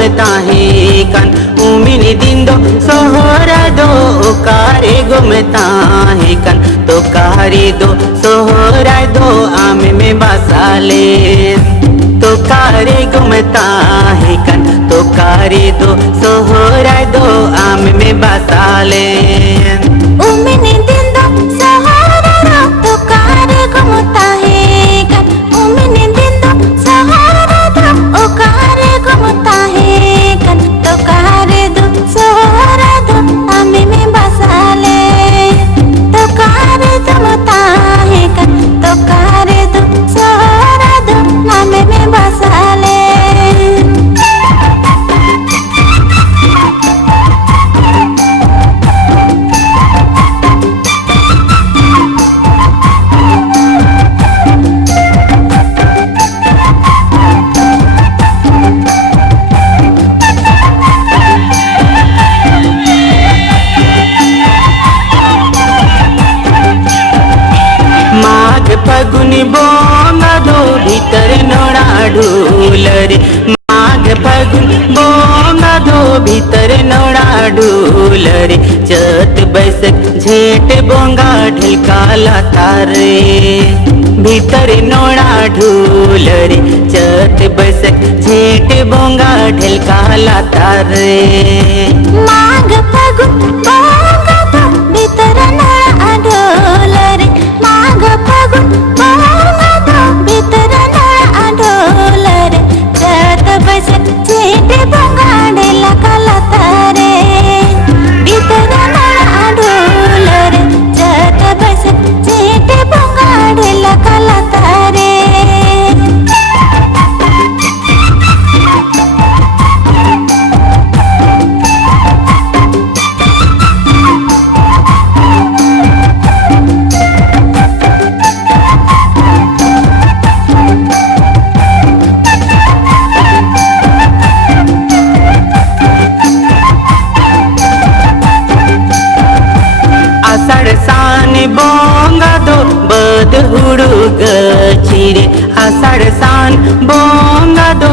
घूमता है कन उमिनी दिन दो सोहरा दो कारे घूमता है कन तो कारे दो सोहरा दो आम में बसाले तो कारे घूमता है कन तो कारे दो सोहरा दो आम में बसाले उमिनी दिन दो सोहरा दो तो कारे घूमता है कन उमिनी दिन दो सोहरा दो ओ कारे घूमता है कन तो कारे दो सोहरा दो आम में बसाले तो कारे घूमता है कन तो कारे दो सोहरा दो आम में बसाले फगुनी बोंगा दो भीतर नोड़ा ढूल रे माघ फगुन बोंगा दो भीतर नोड़ा ढूल रे चत बैसक झेठ बोंगा ढलकाला तारे भीतर नोड़ा ढूल रे चत बैसक झेठ बोंगा ढलकाला तारे माघ फगुन बोंगा दो भीतर नोड़ा ढूल रे माघ फगुन बोंगा दो भीतर नोड़ा ढूल रे चत बैसक झेठ बोंगा ढलकाला तारे भीतर नोड़ा ढूल रे चत बैसक झेठ बोंगा ढलकाला तारे आषाढ़ सान बोंगा दो बद हुड़ुग चिरे आषाढ़ सान बोंगा दो